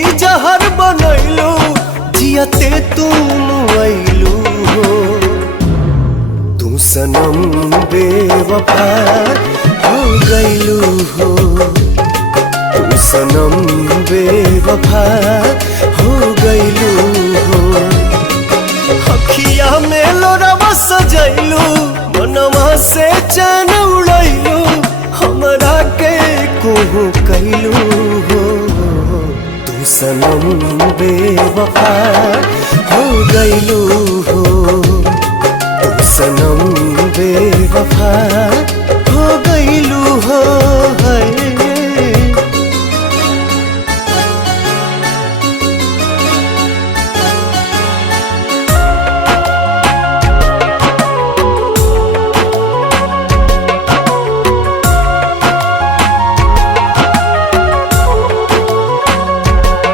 जहर बनैलू जियते तुम आइलू हो तू सनम बेवफा हो गइलू हो तू सनम बेवफा हो गइलू हो अखिया में लोरवा सजैलू मनवा से चैन उड़ैलू हमरा के कोहू कैलू हो तू सनम बेवफा हो गइलू हो तू सनम बेवफा हो गइलू हो है।